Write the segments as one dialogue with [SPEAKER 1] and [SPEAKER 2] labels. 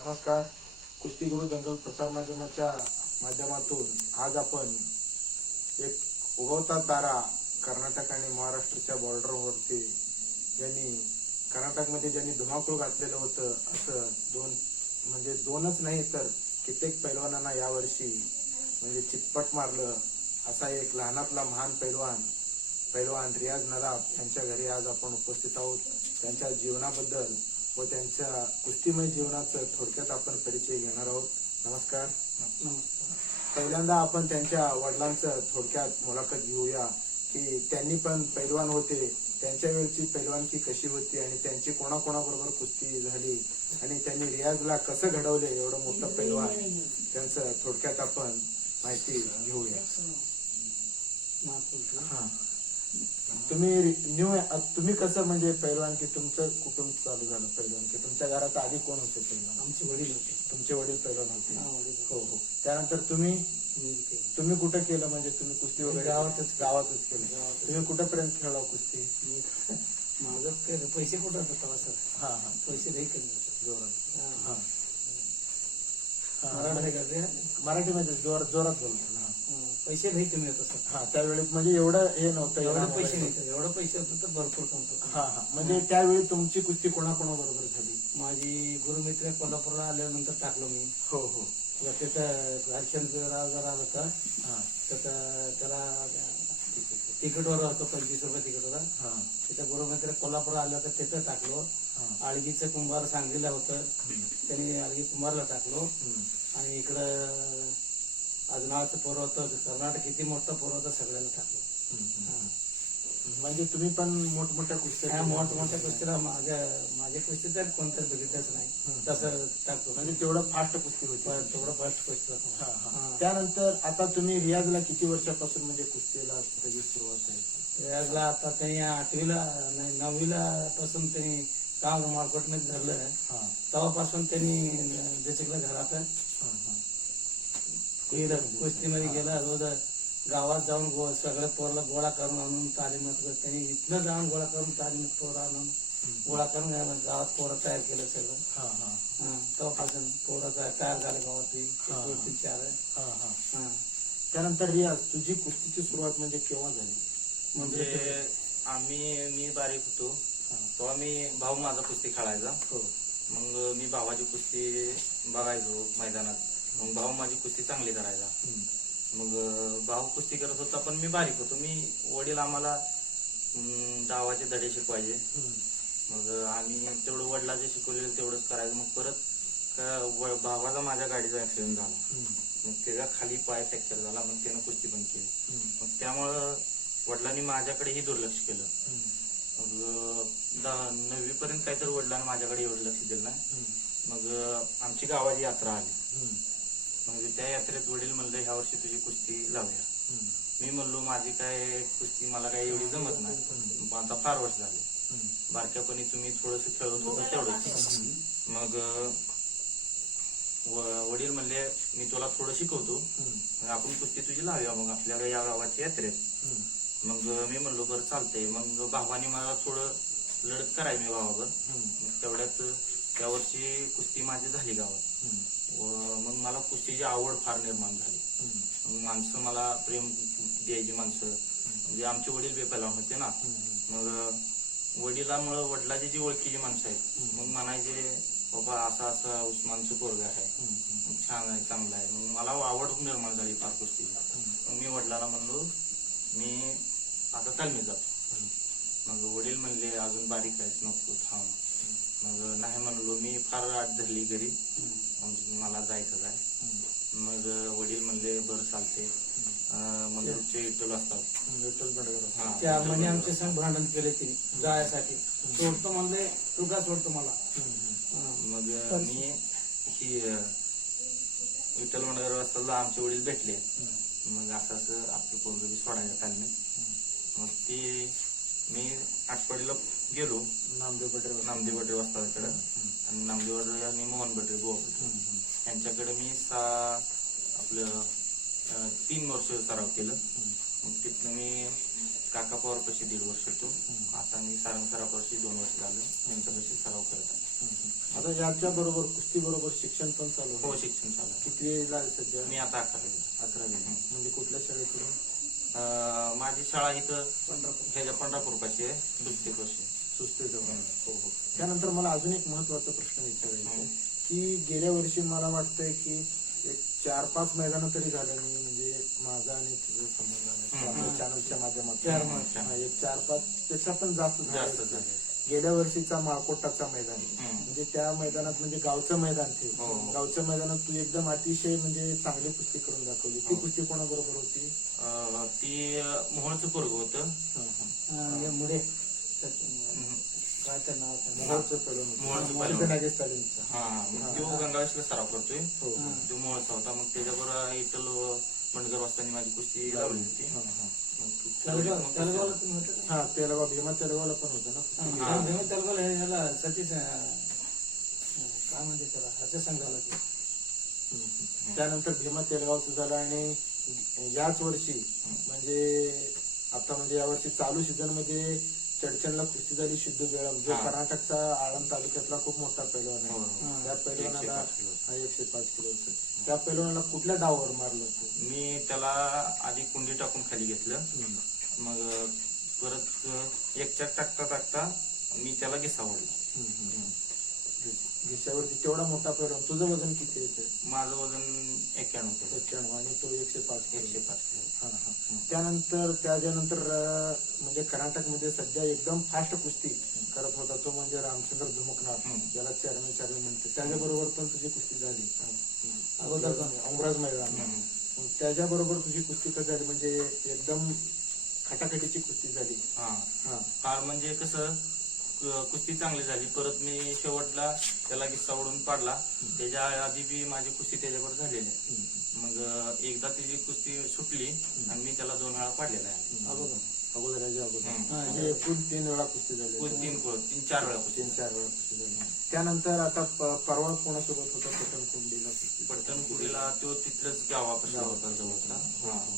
[SPEAKER 1] नमस्कार. कुस्तीगुरु जंगल प्रसार माध्यमाच्या माध्यमातून आज आपण एक उगवता तारा कर्नाटक आणि महाराष्ट्राच्या बॉर्डरवरती ज्यांनी कर्नाटकमध्ये ज्यांनी धुमाकूळ घातलेलं होतं असं दोन म्हणजे दोनच नाही तर कित्येक पैलवानांना यावर्षी म्हणजे चितपट मारलं. असा एक लहानातला महान पैलवान पैलवान रियाज नदाब यांच्या घरी आज आपण उपस्थित आहोत. त्यांच्या जीवनाबद्दल व त्यांच्या कुस्तीमय जीवनाचं थोडक्यात आपण परिचय घेणार आहोत. नमस्कार. पहिल्यांदा आपण त्यांच्या वडिलांचं थोडक्यात मुलाखत घेऊया की त्यांनी पण पैलवान होते. त्यांच्या वेळची पैलवानकी कशी होती आणि त्यांची कोणाकोणाबरोबर कुस्ती झाली आणि त्यांनी रियाजला कसं घडवले एवढं मोठं पैलवान? त्यांचं थोडक्यात आपण माहिती घेऊया. हा. तुम्ही न्यू तुम्ही कसं म्हणजे पैलवान की तुमचं कुटुंब चालू झालं पैलवान की तुमच्या घरात आधी कोण होते पैलवान?
[SPEAKER 2] आमचे वडील होते.
[SPEAKER 1] तुमचे वडील पैलवान होते.
[SPEAKER 2] हा, वडील होते.
[SPEAKER 1] हो हो. त्यानंतर तुम्ही?
[SPEAKER 2] मी
[SPEAKER 1] तुम्ही कुठं केलं म्हणजे तुम्ही कुस्ती वगैरे?
[SPEAKER 2] गावातच.
[SPEAKER 1] गावातच केलं.
[SPEAKER 2] गावातच.
[SPEAKER 1] तुम्ही कुठंपर्यंत खेळला कुस्ती?
[SPEAKER 2] मी माझं काय पैसे कुठं होतात तेव्हा सर
[SPEAKER 1] हा हा.
[SPEAKER 2] पैसे लई कमी होते.
[SPEAKER 1] जोरात.
[SPEAKER 2] हा.
[SPEAKER 1] हा. हा.
[SPEAKER 2] मराठा?
[SPEAKER 1] मराठीमध्ये जोर जोरात बोलतो
[SPEAKER 2] पैसे लई कमी होतात सर
[SPEAKER 1] हा त्यावेळी म्हणजे एवढं हे नव्हतं
[SPEAKER 2] एवढे
[SPEAKER 1] एवढं
[SPEAKER 2] पैसे नाही एवढं पैसे होतं तर भरपूर कमतो
[SPEAKER 1] हा हा. म्हणजे त्यावेळी तुमची कुस्ती कोणाकोणाबरोबर झाली?
[SPEAKER 2] माझी गुरुमित्र कोल्हापूरला आल्यानंतर टाकलो मी.
[SPEAKER 1] हो हो.
[SPEAKER 2] तर तिथं जरा आला होता.
[SPEAKER 1] हा.
[SPEAKER 2] तर त्याला तिकीटवर होतो पंचवीस रुपये तिकीटवर
[SPEAKER 1] हा.
[SPEAKER 2] तिथं गुरुमित्र कोल्हापूर आलं होतं तिथं टाकलो.
[SPEAKER 1] हा.
[SPEAKER 2] आळगीचं कुंभार सांगलीला होतं. त्यांनी आळगी कुंभारला टाकलो.
[SPEAKER 1] हम्म.
[SPEAKER 2] आणि इकडं अजनाळचं पोर होतं कर्नाटक किती मोठं पोर होतं सगळ्याला टाकलो.
[SPEAKER 1] म्हणजे तुम्ही पण मोठमोठ्या कुस्त्या.
[SPEAKER 2] मोठमोठ्या कुस्तीला माझ्या माझ्या कुस्ती तर कोणतं बघितलंच नाही. तसं टाकतो.
[SPEAKER 1] म्हणजे तेवढं फास्ट कुस्ती होती.
[SPEAKER 2] तेवढं फर्स्ट कुस्ती होतं.
[SPEAKER 1] त्यानंतर आता तुम्ही रियाजला किती वर्षापासून म्हणजे कुस्तीला त्याची सुरुवात आहे?
[SPEAKER 2] याजला आता त्यांनी आठवीला नाही नववीला पासून त्यांनी काम मार्केटमध्ये धरलं
[SPEAKER 1] हा.
[SPEAKER 2] तेव्हापासून त्यांनी बेसिकला घरात कुस्तीमध्ये गेला रोज गावात जाऊन गो सगळ्या पोराला गोळा करून आणून तालीमत त्यांनी इथनं जाऊन गोळा करून तालीमत पोरं आणून गोळा करून गावात पोरं तयार केलं सगळं.
[SPEAKER 1] हा हा.
[SPEAKER 2] हा, तेव्हापासून पोरं तयार झाले गावातली
[SPEAKER 1] हा.
[SPEAKER 2] एक, दोन, तीन, चार
[SPEAKER 1] हा हा.
[SPEAKER 2] हा.
[SPEAKER 1] त्यानंतर रियाज तुझी कुस्तीची सुरुवात म्हणजे केव्हा झाली?
[SPEAKER 3] म्हणजे आम्ही मी बारीक होतो.
[SPEAKER 1] हा.
[SPEAKER 3] तेव्हा मी भाऊ माझा कुस्ती खेळायचा.
[SPEAKER 1] हो.
[SPEAKER 3] मग मी भावाची कुस्ती बघायचो मैदानात. मग भाऊ माझी कुस्ती चांगली करायचा. मग भाऊ कुस्ती करत होता पण मी बारीक होतो मी वडील आम्हाला अं, डावाचे धडे शिकवायचे. मग आम्ही तेवढं वडिलाचे शिकवलेलं तेवढंच करायचं मग परत भावाचा माझ्या गाडीचा ऍक्सिडेंट झाला. मग त्याच्याखाली पाय फ्रॅक्चर झाला मग त्यानं कुस्ती बंद केली. मग त्यामुळं वडिलांनी माझ्याकडेही दुर्लक्ष केलं. मग नववी पर्यंत काहीतरी वडिलांनी माझ्याकडे एवढं लक्ष दिलं नाही. मग आमची गावाची यात्रा आली मग त्या यात्रेत वडील म्हणलं ह्या वर्षी तुझी कुस्ती लावूया. मी म्हणलो माझी काय कुस्ती मला काय एवढी जमत नाही. पण आता फार वर्ष झाली. बारक्यापणी तुम्ही थोडस खेळत होतं तेवढंच. मग वडील म्हणले मी तुला थोडं शिकवतो. आपण कुस्ती तुझी लावूया मग आपल्या या गावाच्या यात्रेत. मग मी म्हणलो बरं चालतंय. मग भावानी मला थोडं लढत कराय मी भावावर. मग तेवढ्यात त्या वर्षी कुस्ती माझी झाली गावात. व मग मला कुस्तीची आवड फार निर्माण झाली. मग माणसं मला प्रेम द्यायची माणसं. म्हणजे आमचे वडील बेपायला होते ना. मग वडिलामुळं वडिलाची जी ओळखीची माणसं आहेत मग म्हणायचे बाबा असा असा उस्मानचं पोरग आहे. मग छान आहे चांगलं आहे. मग मला आवड निर्माण झाली फार कुस्तीची. मग मी वडिलांना म्हणलो मी आता तालमीत जातो. मग वडील म्हणले अजून बारीक आहेस नको थांब. मग नाही म्हणलो मी फार आठ धरली घरी. मला जायचं आहे. मग वडील म्हणले बरं चालते मंदिरचे विठ्ठल असतात.
[SPEAKER 1] विठ्ठल
[SPEAKER 2] त्या म्हणे आमचे संग भांडण केले तिने जायसाठी. सोडतो म्हणले तू का सोडतो मला.
[SPEAKER 3] मग मी ही विठ्ठल मंडळ वाजता आमचे वडील भेटले. मग असं असं आपलं पोरगी सोडायचं तालमीत मग ती मी आठवडीला गेलो.
[SPEAKER 1] नामदेव बेडकर
[SPEAKER 3] नामदेव बटरे वाजताकडे आणि नामदेव बटरे आणि मोहन बटरे गोवा. यांच्याकडे मी सा आपलं तीन वर्ष सराव केलं. मग तिथनं मी काका पवारपाशी दीड वर्ष होतो. आता मी सारंग सरापाशी दोन वर्ष झालं. त्यांच्यापाशी सराव करत आहे.
[SPEAKER 1] आता याच्या बरोबर कुस्ती बरोबर शिक्षण पण चालू
[SPEAKER 3] हो शिक्षण चालू.
[SPEAKER 1] किती सध्या?
[SPEAKER 3] मी आता अकरावी.
[SPEAKER 1] अकरावी. म्हणजे कुठल्या शाळेकडून
[SPEAKER 3] माझी शाळा इथं
[SPEAKER 2] पंढरपूर
[SPEAKER 3] ह्याच्या पंढरपूर पाशी आहे दुसरी
[SPEAKER 1] जवळ हो हो त्यानंतर मला अजून एक महत्त्वाचा प्रश्न विचारायचा की गेल्या वर्षी मला वाटतंय की एक चार पाच मैदान तरी झालं मी म्हणजे माझा आणि तुझं संबंध. आपल्या चॅनलच्या माध्यमातून एक चार पाच पेक्षा पण जास्त. झाले. गेल्या वर्षीचा माळकोटाचा मैदान. म्हणजे त्या मैदानात म्हणजे गावचं मैदान ते
[SPEAKER 3] हो.
[SPEAKER 1] गावच्या मैदानात तू एकदम अतिशय म्हणजे चांगली कुस्ती करून दाखवली ती कुस्ती कोणाबरोबर होती
[SPEAKER 3] ती अं, मोहोळचं पोरग होतं
[SPEAKER 1] हा, हा.
[SPEAKER 2] हा, हे मुळे. काय तर नाव त्याचं?
[SPEAKER 1] मोहोळचं पहिलं होतं.
[SPEAKER 3] मोहोळचं
[SPEAKER 1] मोहोळचं
[SPEAKER 3] पहिलं.
[SPEAKER 1] नागेश तालीमचं.
[SPEAKER 3] हा मग तो गंगावेशला सराव करतोय
[SPEAKER 1] हो
[SPEAKER 2] हा.
[SPEAKER 3] तो मोहळचा होता मग त्याच्याबरोबर इटल मंडगर वाजतानी माझी कुस्ती लावली होती
[SPEAKER 1] हा, हा.
[SPEAKER 2] तेलगावला तुम्ही होते का?
[SPEAKER 1] हा तेलगाव भीमा तेलगावला पण होतं ना कुस्ती.
[SPEAKER 2] हा, भीमा तेलगावला हे ह्याला अं, काय म्हणते त्याला ह्याच्या संघाला ते
[SPEAKER 1] हम्म. त्यानंतर भीमा तेलगावचं झालं आणि याच वर्षी म्हणजे आता म्हणजे यावर्षी चालू सीझनमध्ये चडचणला कुस्ती झाली शुद्ध बेळम जो
[SPEAKER 3] हा.
[SPEAKER 1] कर्नाटकचा आळंद तालुक्यातला खूप मोठा पैलवान
[SPEAKER 3] हो,
[SPEAKER 1] आहे
[SPEAKER 3] हो.
[SPEAKER 1] त्या पैलवानाला
[SPEAKER 3] एकशे पाच किलो.
[SPEAKER 1] हा एकशे पाच किलोचं त्या पैलवानाला कुठल्या डावावर मारलं होतं
[SPEAKER 3] मी त्याला आधी कुंडी टाकून खाली घेतलं
[SPEAKER 1] हम्म.
[SPEAKER 3] मग परत एक चक टाकता टाकता मी त्याला घिसावडलं
[SPEAKER 1] हम्म, हम्म. घिशावरती तेवढा मोठा पैलवान तुझं वजन किती येतं
[SPEAKER 3] माझं वजन एक्क्याण्णव किलो
[SPEAKER 1] एक्क्याण्णव आणि तो एकशे पाच किलो.
[SPEAKER 3] एकशे पाच किलो
[SPEAKER 1] हा, हा. त्यानंतर त्याच्यानंतर अं, म्हणजे कर्नाटकमध्ये सध्या एकदम फास्ट कुस्ती करत होता तो म्हणजे रामचंद्र धुमकनाथ
[SPEAKER 3] हम्म.
[SPEAKER 1] ज्याला चेअरमॅन चेअरमॅन म्हणते त्याच्याबरोबर पण तुझी कुस्ती झाली
[SPEAKER 2] अगोदर.
[SPEAKER 1] अमराज मैदान
[SPEAKER 3] हम्म.
[SPEAKER 1] मग त्याच्याबरोबर तुझी कुस्ती कशी झाली म्हणजे एकदम खटाखटीची कुस्ती झाली
[SPEAKER 3] हा
[SPEAKER 1] हा
[SPEAKER 3] फार म्हणजे कसं कुस्ती चांगली झाली. परत मी शेवटला त्याला किस्सा ओढून पाडला. त्याच्या आधी बी माझी कुस्ती त्याच्यावर झालेली आहे. मग एकदा त्याची कुस्ती सुटली आणि मी त्याला दोन वेळा पाडलेला आहे.
[SPEAKER 2] अगोदर.
[SPEAKER 1] अगोदर याच्या अगोदर.
[SPEAKER 3] हम्म.
[SPEAKER 2] हा,
[SPEAKER 1] म्हणजे एकूण तीन वेळा कुस्ती झाली.
[SPEAKER 3] तीन कोण तीन चार वेळा कुस्ती
[SPEAKER 1] तीन चार वेळा कुस्ती झाली. त्यानंतर आता प- परवा कोणासोबत होता? पटन कुंडीला कुस्ती
[SPEAKER 3] तो तिथलंच गावापासून होता जवळचा. हा.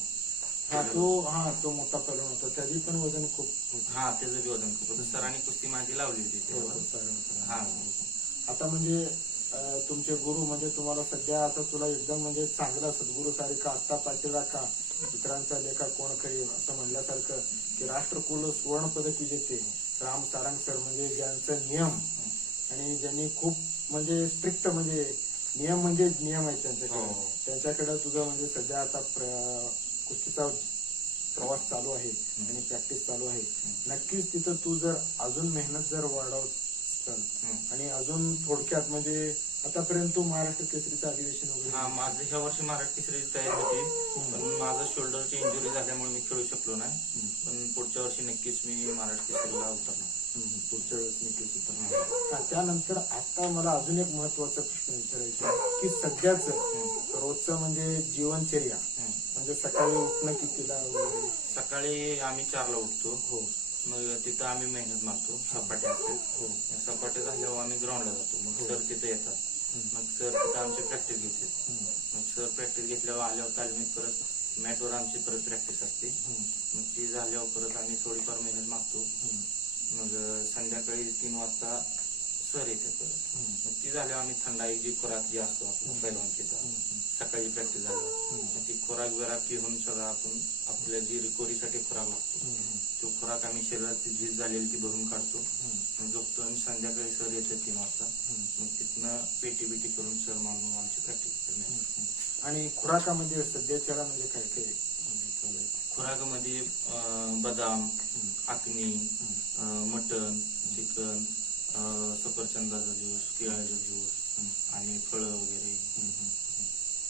[SPEAKER 1] हा तो हा तो मोठा पैलवान होता त्याची पण वजन खूप होतं.
[SPEAKER 3] हा त्याचं बी वजन खूप होतं सरांनी कुस्ती माझी लावली होती
[SPEAKER 1] हो,
[SPEAKER 3] त्याच्यावर
[SPEAKER 1] चालेल, चालेल.
[SPEAKER 3] हा
[SPEAKER 1] आता म्हणजे अं, तुमचे गुरु म्हणजे तुम्हाला सध्या आता तुला एकदम म्हणजे चांगला सद्गुरू सारखा आस्था पाटील का मित्रांचा लेखा कोण करेल असं म्हणल्यासारखं की राष्ट्रकुल सुवर्ण पदक विजेते राम सारंग सर म्हणजे ज्यांचं नियम आणि ज्यांनी खूप म्हणजे स्ट्रिक्ट म्हणजे नियम म्हणजे नियम आहेत त्यांच्याकडे
[SPEAKER 3] हो.
[SPEAKER 1] त्यांच्याकडे तुझं म्हणजे सध्या आता प्र- कुस्तीचा प्रवास चालू आहे आणि प्रॅक्टिस चालू आहे. नक्कीच तिथं तू जर अजून मेहनत जर
[SPEAKER 3] वाढव
[SPEAKER 1] आणि अजून थोडक्यात म्हणजे आतापर्यंत तू महाराष्ट्र केसरीचं अधिवेशन
[SPEAKER 3] हा
[SPEAKER 1] वगैरे
[SPEAKER 3] माझं ह्या वर्षी महाराष्ट्र केसरीची तयारी होती. पण माझं शोल्डरची इंजुरी झाल्यामुळे मी खेळू शकलो नाही. पण पुढच्या वर्षी नक्कीच मी महाराष्ट्र केसरीला उतरणार.
[SPEAKER 1] पुढच्या वेळेस नक्कीच होतं. हा, त्यानंतर आता मला अजून एक महत्त्वाचा प्रश्न विचारायचा की सध्याच रोजचं म्हणजे जीवनचर्या. म्हणजे सकाळी उठणं कितीला
[SPEAKER 3] सकाळी आम्ही चारला उठतो.
[SPEAKER 1] हो.
[SPEAKER 3] मग तिथं आम्ही मेहनत मारतो. सपाटे असते
[SPEAKER 1] हो.
[SPEAKER 3] सपाटे झाल्यावर आम्ही ग्राउंडला जातो. मग सर तिथे येतात. मग सर तिथं आमची प्रॅक्टिस घेते. मग सर प्रॅक्टिस घेतल्यावर आल्यावर तालमीत परत मॅटवर आमची परत प्रॅक्टिस असते. मग ती झाल्यावर परत आम्ही थोडीफार मेहनत मागतो. मग संध्याकाळी तीन वाजता सर येते परत. मग ती झाल्यावर आम्ही थंडाई जी खुराक जी असतो आपला पैलवानकीचा सकाळी प्रॅक्टिस झाल्यावर. ती खुराक बिराक घेऊन सगळं आपण आपल्या जी रिकव्हरीसाठी खुराक लागतो तो खुराक आम्ही शरीराची झीज झालेली ती भरून काढतो. मग झोपतो आणि संध्याकाळी सर येते तीन वाजता मग तिथनं पेटी बिटी करून सर मागून आमची प्रॅक्टिस करणे.
[SPEAKER 1] आणि खुराकामध्ये सध्याच्याला म्हणजे काय काय?
[SPEAKER 3] खुराकामध्ये बदाम आखणी अं, मटण चिकन सफरचंदाचा ज्यूस केळ्याचा ज्यूस आणि फळं वगैरे.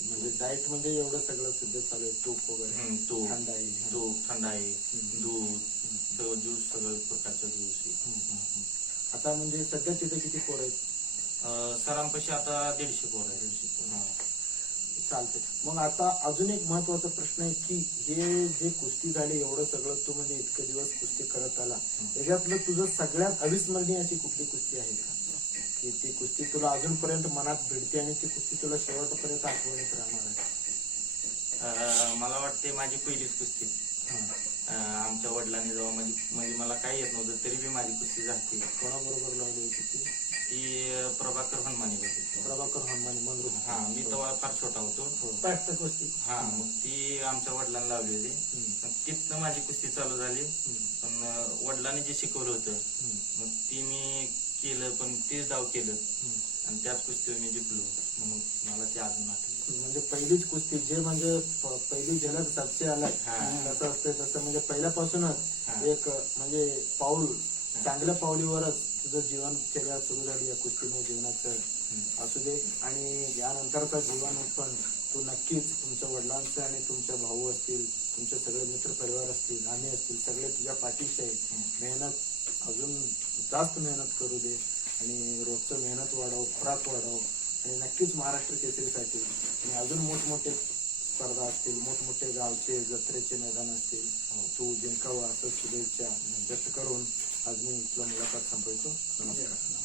[SPEAKER 1] म्हणजे डाएट म्हणजे एवढं सगळं सध्या चालू आहे तूप वगैरे
[SPEAKER 3] तूप
[SPEAKER 1] थंडाई.
[SPEAKER 3] तूप थंडाई दूध ज्यूस सगळं प्रकारचं ज्यूस.
[SPEAKER 1] आता म्हणजे सध्या तिथे किती पोर आहेत?
[SPEAKER 3] सरांपाशी आता दीडशे पोर आहे हा.
[SPEAKER 1] चालते मग आता अजून एक महत्त्वाचा प्रश्न आहे की हे जे कुस्ती झाली एवढं सगळं तू म्हणजे इतके दिवस कुस्ती करत आला. त्याच्यातलं तुझं सगळ्यात अविस्मरणीय अशी कुठली कुस्ती आहे का? की ती कुस्ती तुला अजूनपर्यंत मनात भिडते आणि ती कुस्ती तुला शेवटपर्यंत आठवणीत राहणार आहे?
[SPEAKER 3] मला वाटते माझी पहिलीच कुस्ती. आमच्या वडिलांनी जेव्हा माझी म्हणजे मला काही येत नव्हतं तरी बी माझी कुस्ती झाली
[SPEAKER 1] कोणाबरोबर लावली होती ती?
[SPEAKER 3] ती प्रभाकर हनुमानी होती.
[SPEAKER 1] प्रभाकर हनुमानी मंगरूळ
[SPEAKER 3] हा मी तेव्हा फार छोटा होतो.
[SPEAKER 2] पाठ कुस्ती.
[SPEAKER 3] हा मग ती आमच्या वडिलांना लावली होती. तिथनं माझी कुस्ती चालू झाली. पण वडिलांनी जे शिकवलं होतं मग ती मी केलं पण तेच डाव केलं. आणि त्याच कुस्तीवर मी जिंकलो. मग मला ते अजून आठवलं
[SPEAKER 1] म्हणजे पहिलीच कुस्ती जे म्हणजे पहिली झलक अलग
[SPEAKER 3] हा.
[SPEAKER 1] कसं असते तसं म्हणजे पहिल्यापासूनच. एक म्हणजे पाऊल चांगल्या पावलीवरच तुझं जीवनचर्या सुरू झाली या कुस्तीमय जीवनाचं. असू दे आणि यानंतरचं जीवन पण तू नक्कीच तुमच्या वडिलांचं आणि तुमच्या भाऊ असतील तुमचे सगळे मित्र परिवार असतील आम्ही असतील सगळे तुझ्या पाठीशी आहे मेहनत अजून जास्त मेहनत करू दे आणि रोजचं मेहनत वाढव खुराक वाढव. आणि नक्कीच महाराष्ट्र केसरीसाठी. आणि अजून मोठमोठे स्पर्धा असतील मोठमोठे गावचे जत्रेचे मैदान असतील. तू जिंकावं असं शुभेच्छा व्यक्त करून आज मी तुला मुलाखत संपवतो. नमस्कार.